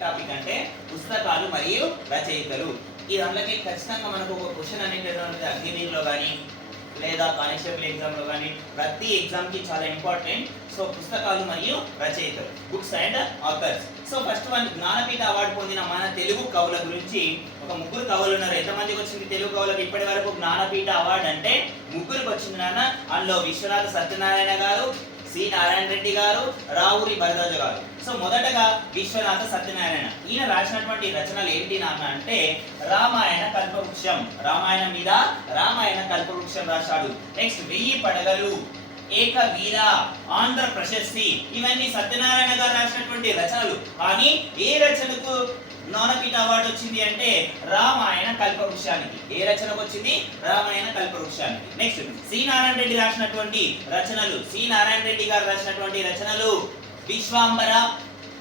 Topic అంటే పుస్తకాలు మరియు రచయితలు. ఈ దాంట్లోకి ఖచ్చితంగా మనకు ఒక క్వశ్చన్ అనేటటువంటి అగ్నివీర్లో కానీ లేదా కానిస్టేబుల్ ఎగ్జామ్లో కానీ ప్రతి ఎగ్జామ్కి చాలా ఇంపార్టెంట్ సో పుస్తకాలు మరియు రచయితలు books and authors so first one Jnanpith award పొందిన మన తెలుగు కవుల గురించి ఒక ముగ్గురు కవులు ఉన్నారు. ఎంతమందికి వచ్చింది తెలుగు కవులకు ఇప్పటి వరకు జ్ఞానపీఠ అవార్డు అంటే ముగ్గురికి వచ్చింది నాన్న. అందులో విశ్వనాథ సత్యనారాయణ గారు సి నారాయణ రెడ్డి గారు రావురి భరద్వాజ గారు. సో మొదటగా విశ్వనాథ సత్యనారాయణ. ఈయన రాసినటువంటి రచనలు ఏంటి నాన్న అంటే రామాయణ కల్పవృక్షం. రామాయణం మీద రామాయణ కల్పవృక్షం రాశాడు. నెక్స్ట్ వెయ్యి పడగలు ఏక వీర ఆంధ్ర ప్రశస్తి. ఇవన్నీ సత్యనారాయణ గారు రాసినటువంటి రచనలు. కానీ ఏ రచనకు జ్ఞానపీఠ అవార్డు వచ్చింది అంటే రామాయణ కల్పవృక్షానికి. ఏ రచనకు వచ్చింది? రామాయణ కల్పవృక్షానికి. నెక్స్ట్ సి నారాయణ రెడ్డి రాసినటువంటి రచనలు. సి నారాయణ రెడ్డి గారు రాసినటువంటి రచనలు విశ్వాంబర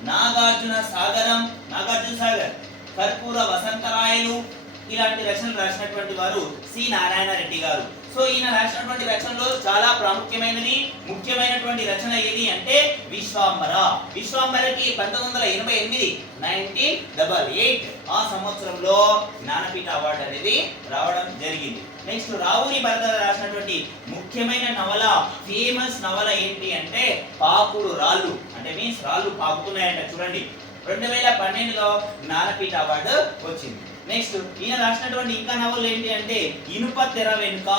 నాగార్జున సాగరం నాగార్జున సాగర్ కర్పూర వసంతరాయలు ఇలాంటి రచనలు రాసినటువంటి వారు సి నారాయణ రెడ్డి గారు. సో ఈయన రాసినటువంటి రచనలో చాలా ప్రాముఖ్యమైనది. ముఖ్యమైనటువంటి రచన ఏది అంటే విశ్వాంబర విశ్వాంబరకి పంతొమ్మిది వందల ఎనభై ఎనిమిది నైన్టీన్ డబల్ ఎయిట్ ఆ సంవత్సరంలో జ్ఞానపీఠ అవార్డు అనేది రావడం జరిగింది. నెక్స్ట్ రావురి భరత రాసినటువంటి ముఖ్యమైన నవల ఫేమస్ నవల ఏంటి అంటే పాకుడు రాళ్ళు. అంటే మీన్స్ రాళ్ళు పాకుతున్నాయంట చూడండి. రెండు వేల పన్నెండులో జ్ఞానపీఠ అవార్డు వచ్చింది. నెక్స్ట్ ఈయన రాసినటువంటి ఇంకా నవలు ఏంటి అంటే ఇనుప తెర వెనుక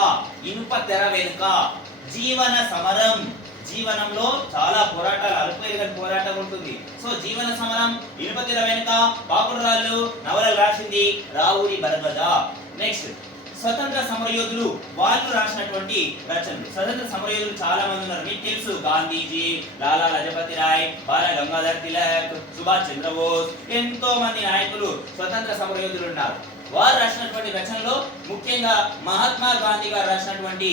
ఇనుప తెర వెనుక జీవన సమరం. జీవనంలో చాలా పోరాటాలు అల్పేరుగని పోరాటం ఉంటుంది. సో జీవన సమరం ఇనుపతిల వెనుక బాపురాళ్ళు నవలలు రాసింది రావుడి భరద్వజ నెక్స్ట్ స్వతంత్ర సమరయోధులు వాళ్ళు రాసినటువంటి రచనలు. స్వతంత్ర సమరయోధులు చాలా మంది ఉన్నారు. మీకు తెలుసు గాంధీజీ లాలా లజపతి రాయ్ బాల గంగాధర్ తిలక్ సుభాష్ చంద్రబోస్ ఎంతో మంది నాయకులు స్వతంత్ర సమరయోధులు ఉన్నారు. వారు రాసినటువంటి రచనలో ముఖ్యంగా మహాత్మా గాంధీ గారు రాసినటువంటి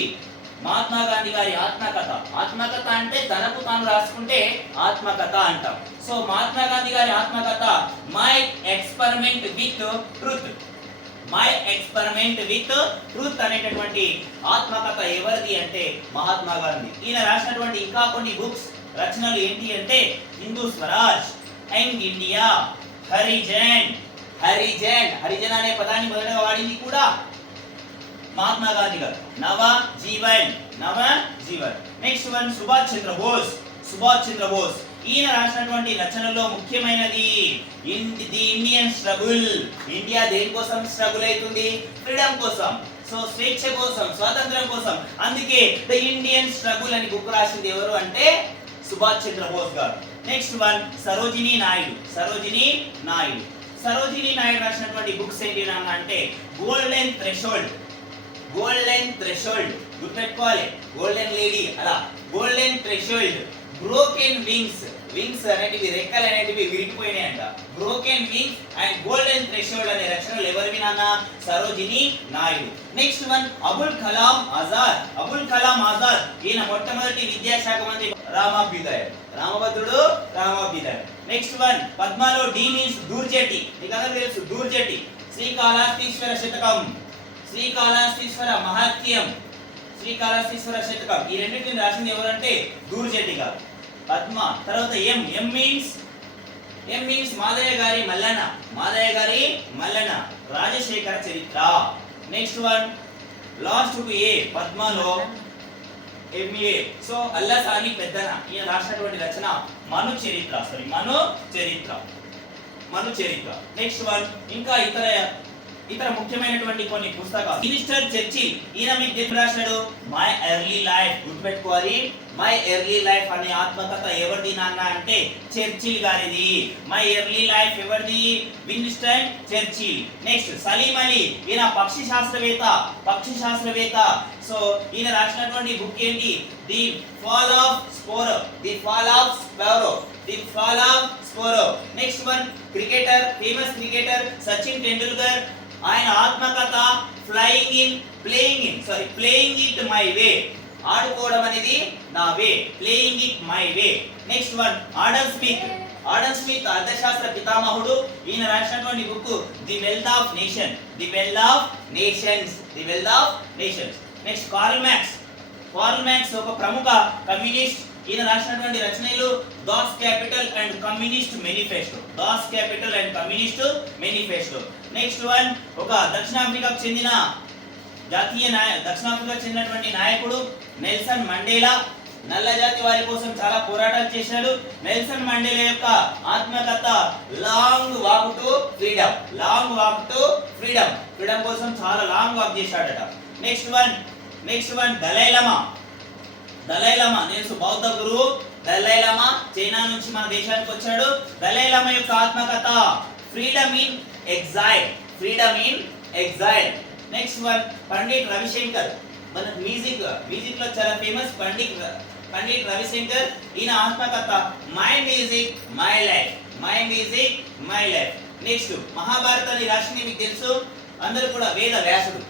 మహాత్మా గాంధీ గారి ఆత్మకథ. ఆత్మకథ అంటే తనకు తాను రాసుకుంటే ఆత్మకథ అంటాం. సో మహాత్మా గాంధీ గారి ఆత్మకథ my experiment with truth my experiment with truth అనేటటువంటి ఆత్మకథ ఎవరిది అంటే మహాత్మా గాంధీ. ఈయన రాసినటువంటి ఇంకా కొన్ని బుక్స్ రచనలు ఏంటి అంటే హిందూ స్వరాజ్ యంగ్ ఇండియా హరిజన్. హరిజన్ హరిజన్ అనే పదాన్ని మొదటగా వాడింది కూడా మహాత్మా గాంధీ గారు. నవ జీవన్ నవ Jeevan. Next one Subhash Chandra Bose. Subhash Chandra Bose. ఈయన రాసినటువంటి రచనలో ముఖ్యమైనది in- the Indian struggle. India దేనికోసం స్ట్రగుల్ అవుతుంది? ఫ్రీడమ్ కోసం. సో స్వేచ్ఛ కోసం స్వాతంత్రం కోసం. అందుకే ద ఇండియన్ స్ట్రగుల్ అని బుక్ రాసింది ఎవరు అంటే సుభాష్ చంద్ర బోస్ గారు. Next one Sarojini Naidu. Sarojini Naidu. Sarojini Naidu రాసినటువంటి బుక్స్ ఏంటి అంటే గోల్డెన్ థ్రెషోల్డ్ గోల్డెన్ థ్రెషోల్డ్ గుర్తుపెట్టుకోవాలి గోల్డెన్ లేడీ అలా golden threshold broken wings wings అనేటివి రెక్కలు అనేటివి విరిగిపోయినాయి అంట. Broken wings and golden threshold అనే రచనలు ఎవరివి నాన్న? సరోజిని నాయుడు. నెక్స్ట్ వన్ అబుల్ కలాం ఆజాద్ అబుల్ కలాం ఆజాద్ ఈయన మొట్టమొదటి విద్యాశాఖ మంత్రి రామాభ్యుదయ. రామభద్రుడు రామాభ్యుదయ. నెక్స్ట్ వన్ పద్మాలో డి మీన్స్ దూర్జటి మీకు అందరూ తెలుసు దూర్జటి శ్రీకాళహస్తీశ్వర శతకం. శ్రీకాళహస్తీశ్వర మహాత్యం శ్రీకాళహస్తీశ్వర శతకం. ఈ రెండింటిని రాసింది ఎవరంటే దూర్జటి గారు. పద్మ తర్వాత M. M means M means Madayya గారి మల్లన మాదయ్య గారి Mallana Rajasekhara Charitra. Next one last two A? పద్మలో MA so Allasani Peddana. ఈయన రాసినటువంటి రచన మను చరిత్ర. సారీ మను చరిత్ర. మను చరిత్ర. నెక్స్ట్ వన్ ఇంకా ఇతర ఇతర ముఖ్యమైనటువంటి కొన్ని పుస్తకాలు. మినిస్టర్ చర్చి ఈయన మీకు దేని రాశాడు? మై ఎర్లీ లైఫ్ గుర్తుపెట్టుకోవాలి. మై ఎర్లీ లైఫ్ అనే ఆత్మకథ ఎవరిది నాన్న అంటే చర్చిల్ గారిది. మై ఎర్లీ లైఫ్ ఎవరిది? Winston Churchill. Next Salim Ali. ఈయన పక్షి శాస్త్రవేత్త పక్షి శాస్త్రవేత్త. సో ఈయన రాసినటువంటి బుక్ ఏంటి? The fall of sparrow the fall of sparrow the fall of sparrow next one cricketer famous cricketer Sachin Tendulkar ఆయన ఆత్మకథ flying in playing in sorry playing it my way ఆడుకోవడం అనేది నా way. Playing it my way next one Adam Smith Adam Smith అర్థశాస్త్ర పితామహుడు. ఈయన రాసినటువంటి book the wealth of nation the wealth of nations the wealth of nations next Karl Marx Karl Marx ఒక ప్రముఖ communist ఈయన రాసినటువంటి రచనలు Das Capital and communist manifesto. Das Capital and communist manifesto. Next one ఒక దక్షిణాఫ్రికాకు చెందిన జాతీయ నాయ దక్షిణాఫ్రికాకు చెందినటువంటి నాయకుడు నెల్సన్ మండేలా. నల్ల జాతి వారి కోసం చాలా పోరాటాలు చేశాడు. నెల్సన్ మండేలా యొక్క ఆత్మకథ long walk to freedom. Long walk to freedom. Freedom కోసం చాలా లాంగ్ వాక్ చేశాడట. Next one next one Dalai Lama. Dalai Lama. నేను బౌద్ధ గురువు దలైలమా చైనా నుంచి మన దేశానికి వచ్చాడు. దలైలమా యొక్క ఆత్మకథ freedom in exile freedom in exile next one Pandit Ravishankar. మన మ్యూజిక్ మ్యూజిక్లో చాలా ఫేమస్ పండిట్ పండిట్ రవిశంకర్. ఈయన ఆత్మకథ my music my life my music my life next మహాభారతాన్ని రాసింది మీకు తెలుసు? అందరూ కూడా వేద వ్యాసుడు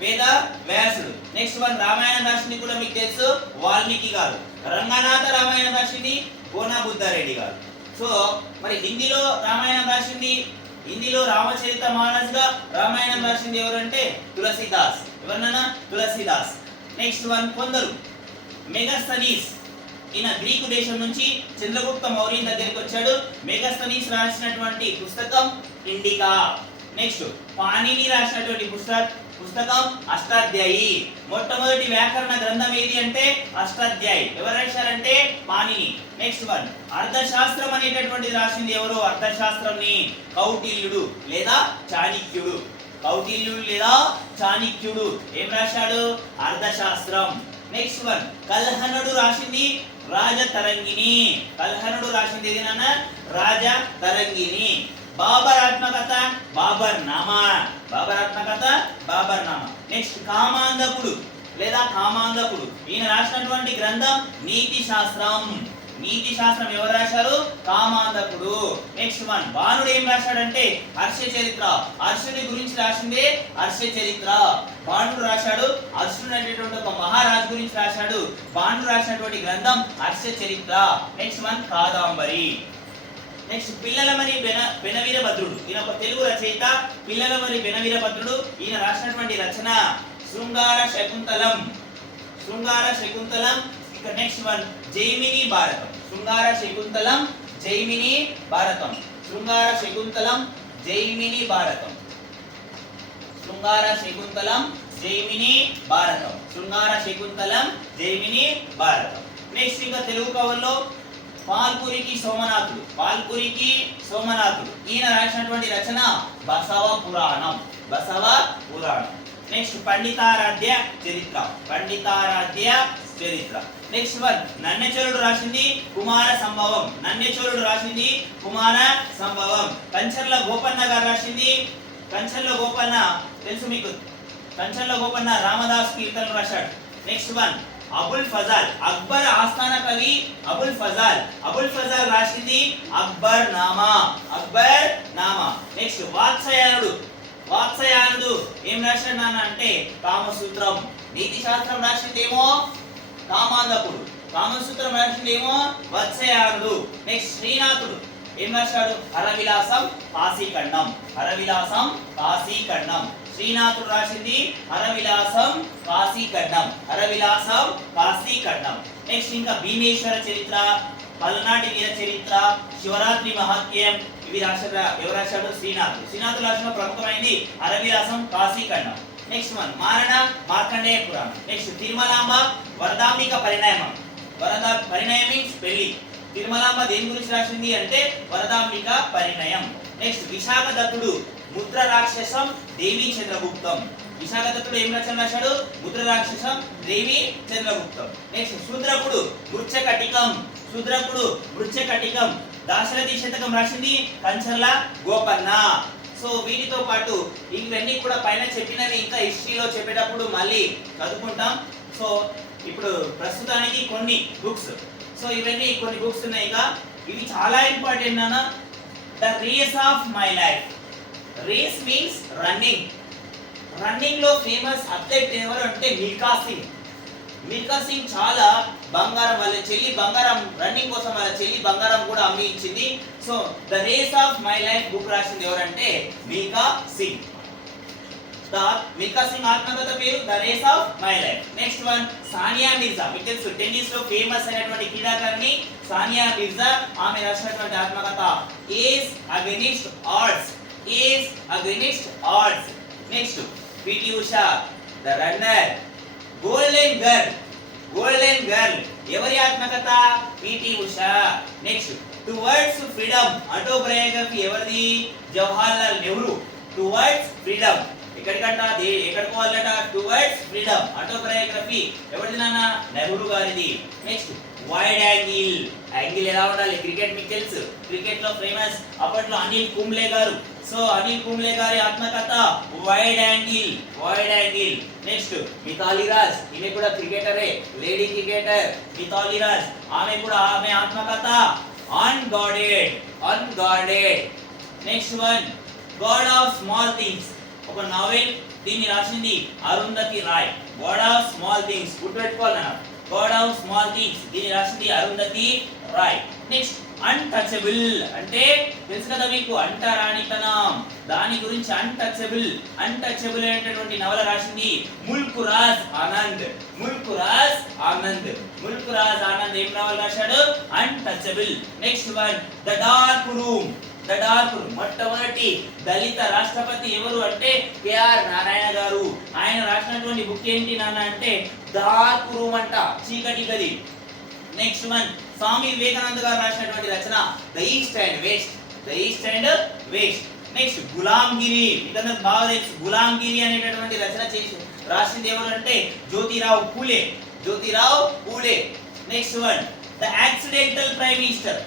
వేద వ్యాసుడు. నెక్స్ట్ వన్ రామాయణ దర్శిని కూడా మీకు తెలుసు వాల్మీకి గారు. రంగనాథ రామాయణ దర్శిని కోనా బుద్ధారెడ్డి గారు. సో మరి హిందీలో రామాయణ దర్శిని హిందీలో రామచరిత మానస్గా రామాయణం రాసింది ఎవరంటే? తులసిదాస్. ఎవరన్నా తులసిదాస్. నెక్స్ట్ వన్ కొందరు. మెగాస్తనీస్. ఈయన గ్రీకు దేశం నుంచి చంద్రగుప్త మౌర్యం దగ్గరికి వచ్చాడు. మెగాస్తనీస్ రాసినటువంటి పుస్తకం ఇండికా. నెక్స్ట్ పాణిని రాసినటువంటి పుస్తకం పుస్తకం అష్టాధ్యాయి. మొట్టమొదటి వ్యాకరణ గ్రంథం ఏది అంటే అష్టాధ్యాయి. ఎవరు రాశారంటే పాణిని. నెక్స్ట్ వన్ అర్థశాస్త్రం అనేటటువంటిది రాసింది ఎవరు? అర్థశాస్త్రంని కౌటిల్యుడు లేదా చాణిక్యుడు. కౌటిల్యుడు లేదా చాణిక్యుడు. ఏం రాశాడు? అర్థశాస్త్రం నెక్స్ట్ వన్ కల్హనుడు రాసింది రాజ తరంగిణి కల్హనుడు రాసింది ఏది నాన్న? రాజ తరంగిణి బాబర్ ఆత్మకథ బాబర్ నామా బాబర్ ఆత్మకథ బాబర్ నామా. నెక్స్ట్ కామాంధకుడు లేదా కామాంధకుడు. ఈయన రాసినటువంటి గ్రంథం నీతి శాస్త్రం. నీతి శాస్త్రం ఎవరు రాశారు? కామాంధకుడు. నెక్స్ట్ వన్ బాణుడు ఏం రాశాడంటే హర్ష చరిత్ర. హర్షుని గురించి రాసిందే హర్ష చరిత్ర. బాణుడు రాశాడు హర్షుడు అనేటువంటి ఒక మహారాజు గురించి రాశాడు. బాణుడు రాసినటువంటి గ్రంథం Harsha Charitra. Next one Kadambari. Next Pillalamarri Ben Benaveerabhadrudu ఈయన ఒక తెలుగు రచయిత పిల్లలమరి బెనవీరభద్రుడు ఈయన రాసినటువంటి రచన శృంగార శకుంతలం. శృంగార శకుంతలం. ఇక నెక్స్ట్ వన్ జైమిని భారతం. శృంగార శకుంతలం జైమిని భారతం. శృంగార శకుంతలం జైమిని భారతం. శృంగార శకుంతలం జైమిని భారతం. శృంగార శకుంతలం జైమిని భారతం. నెక్స్ట్ ఇంకా తెలుగు కవుల్లో పాల్పురికి సోమనాథుడు పాల్పురికి సోమనాథుడు. ఈయన రాసినటువంటి రచన బసవ పురాణం బసవ పురాణం. నెక్స్ట్ పండితారాధ్య చరిత్ర పండితారాధ్య చరిత్ర. నెక్స్ట్ వన్ నన్నచరుడు రాసింది కుమార సంభవం. నన్నచరుడు రాసింది కుమార సంభవం. కంచర్ల గోపన్న గారు రాసింది కంచర్ల గోపన్న తెలుసు మీకు? కంచర్ల గోపన్న రామదాస్ కీర్తనలు రాశాడు. నెక్స్ట్ వన్ అబుల్ ఫజాల్ అక్బర్ ఆస్థాన కవి అబుల్ ఫజాల్. అబుల్ ఫజాల్ రాసింది అక్బర్ నామా. అక్బర్ నామా. నెక్స్ట్ వాత్సయానుడు. వాత్సయానుడు ఏం రాశాడు నాన్న అంటే కామసూత్రం. నీతి శాస్త్రం రాసిందేమో కామాంధకుడు కామసూత్రం రాసిందేమో వత్సయానుడు. నెక్స్ట్ శ్రీనాథుడు. ఏం రాశాడు హరవిలాసం కాశీఖండం. హరవిలాసం కాశీఖండం. శ్రీనాథుడు రాసింది హరవిలాసం కాశీఖండం. హరవిలాసం కాశీఖండం. నెక్స్ట్ ఇంకా భీమేశ్వర చరిత్ర పల్నాటి వీర చరిత్ర శివరాత్రి మహాత్మ్యం ఇవి రాశాడు ఎవరు రాశాడు? శ్రీనాథుడు. శ్రీనాథుడు రాసిన ప్రముఖమైంది అరవిలాసం కాశీఖండం. నెక్స్ట్ వన్ మారణ మార్కండేయ పురాణం. నెక్స్ట్ తిరుమలాంబ వరదాంబిక పరిణామం. వరద పరిణయం మీన్స్ పెళ్ళి. తిరుమలాంబ దేని గురించి రాసింది అంటే వరదాంబిక పరిణయం. నెక్స్ట్ విశాఖ దత్తుడు ముద్ర రాక్షసం దేవి చంద్రగుప్తం. విశాఖ దత్తుడు ఏం రచన రాశాడు? ముద్ర రాక్షసం దేవి చంద్రగుప్తం. నెక్స్ట్ శూద్రకుడు మృచ్చకటికం. శూద్రకుడు మృచ్చకటికం. దాశరథి శతకం రాసింది కంచర్ల గోపన్న. సో వీటితో పాటు ఇవన్నీ కూడా పైన చెప్పినవి ఇంకా హిస్టరీలో చెప్పేటప్పుడు మళ్ళీ చదువుకుంటాం. సో ఇప్పుడు ప్రస్తుతానికి కొన్ని బుక్స్ సో ఇవన్నీ కొన్ని బుక్స్ ఉన్నాయి. ఇక ఇవి చాలా ఇంపార్టెంట్ అన్న the race of my life race means running రన్నింగ్లో ఫేమస్ అథ్లెట్ ఎవరు అంటే మిల్కా సింగ్ మిల్కా సింగ్ చాలా బంగారం వాళ్ళ చెల్లి బంగారం రన్నింగ్ కోసం వాళ్ళ చెల్లి బంగారం కూడా అమ్మి ఇచ్చింది. So the race of my life book రాసింది ఎవరంటే మిల్కా సింగ్ ద మిల్కా సింగ్ ఆత్మకథ పేరు the race of my life next one Sania Mirza మీకు తెలుసు టెన్నిస్లో ఫేమస్ అయినటువంటి క్రీడాకారిణి సానియా మిర్జా ఆమె రాసినటువంటి ఆత్మకథ ace against odds ace against odds next PT Usha the runner golden girl golden girl ఎవరి ఆత్మకథ? PT Usha next towards freedom autobiography ఎవరిది? జవహర్లాల్ నెహ్రూ టువర్డ్స్ ఫ్రీడమ్ ఎక్కడికంట దే- ఎక్కడికి పోవాలట టువర్డ్స్ ఫ్రీడమ్ ఆటోబయోగ్రఫీ. ఎవరిది నాన్న? నెహ్రూ గారిది. నెక్స్ట్ వైడ్ యాంగిల్ యాంగిల్ ఎలా ఉండాలి? క్రికెట్ మీకు తెలుసు క్రికెట్లో ఫేమస్ అప్పట్లో అనిల్ కుంబ్లే గారు. సో అనిల్ కుంబ్లే గారి ఆత్మకథ wide angle wide angle next Mithali Raj. ఈమె కూడా క్రికెటరే. Lady cricketer Mithali Raj. ఆమె కూడా ఆమె ఆత్మకథ. Unguarded unguarded next one God of small things ఒక నావెల్ దీన్ని రాసింది Arundhati Roy. God of small things గుర్తుపెట్టుకోవాలి గాడ్ ఆఫ్ స్మాల్ థింగ్స్ దీన్ని రాసింది అరుంధతి రాయ్. నెక్స్ట్ అన్టచబుల్ అంటే తెలుసు కదా మీకు అంటరానితనం. దాని గురించి అన్టచబుల్ అన్టచబుల్ అనేటటువంటి నవల రాసింది ముల్క్ రాజ్ ఆనంద్ ముల్క్ రాజ్ ఆనంద్ ముల్కురాజ్ ఆనంద్ ఏం నవల రాశాడు? Untouchable next one the dark room the మొట్టమొదటి దళిత రాష్ట్రపతి ఎవరు అంటే కేఆర్ నారాయణ గారు. ఆయన రాసినటువంటి బుక్ ఏంటి నాన్న అంటే డార్క్ రూమ్ అంట చీకటి గది. నెక్స్ట్ వన్ స్వామి వివేకానంద గారు రాసినటువంటి రచన the east and west the east and west next Gulamgiri. ఇతను బాగా తెలుసు. గులాంగిరి అనేటటువంటి రచన చేసి రాసింది ఎవరు అంటే Jyotirao Phule. Jyotirao Phule. Next one the accidental prime minister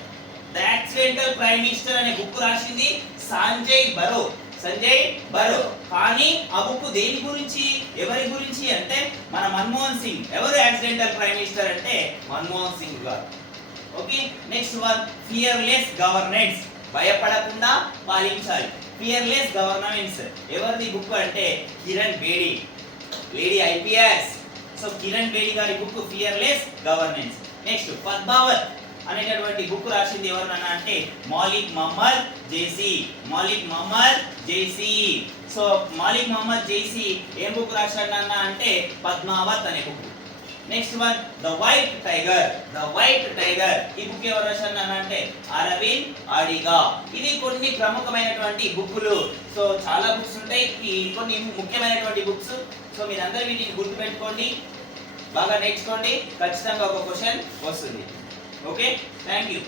the accidental prime minister అనే బుక్ రాసింది? సంజయ్ బరో. సంజయ్ బరో. కానీ ఆ బుక్ దేని గురించి? ఎవరి గురించి అంటే మన మన్మోహన్ సింగ్. ఎవరు యాక్సిడెంటల్ ప్రైమ్ మినిస్టర్ అంటే Manmohan Singh garu. Okay next one fearless governance భయపడకుండా పాలించాలి. ఫియర్లెస్ గవర్నమెన్స్ ఎవరిది బుక్ అంటే Kiran Bedi. Lady IPS. So Kiran Bedi గారి book fearless governance next Padmavat. అనేటటువంటి బుక్ రాసింది ఎవరన్నా అంటే మాలిక్ మహమ్మద్ జైసీ. మాలిక్ మహమ్మద్ జైసీ. సో మాలిక్ మహమ్మద్ జైసీ ఏం బుక్ రాశాడన్నా అంటే పద్మావత్ అనే book. Next one the white tiger the white tiger ఈ బుక్ ఎవరు రాశారన్నా అంటే అరవింద్ అడిగా. ఇది కొన్ని ప్రముఖమైనటువంటి బుక్కులు. సో చాలా బుక్స్ ఉంటాయి. ఈ కొన్ని ముఖ్యమైనటువంటి బుక్స్. సో మీరందరూ వీటిని గుర్తుపెట్టుకోండి. బాగా నేర్చుకోండి. ఖచ్చితంగా ఒక క్వశ్చన్ వస్తుంది. Okay, thank you.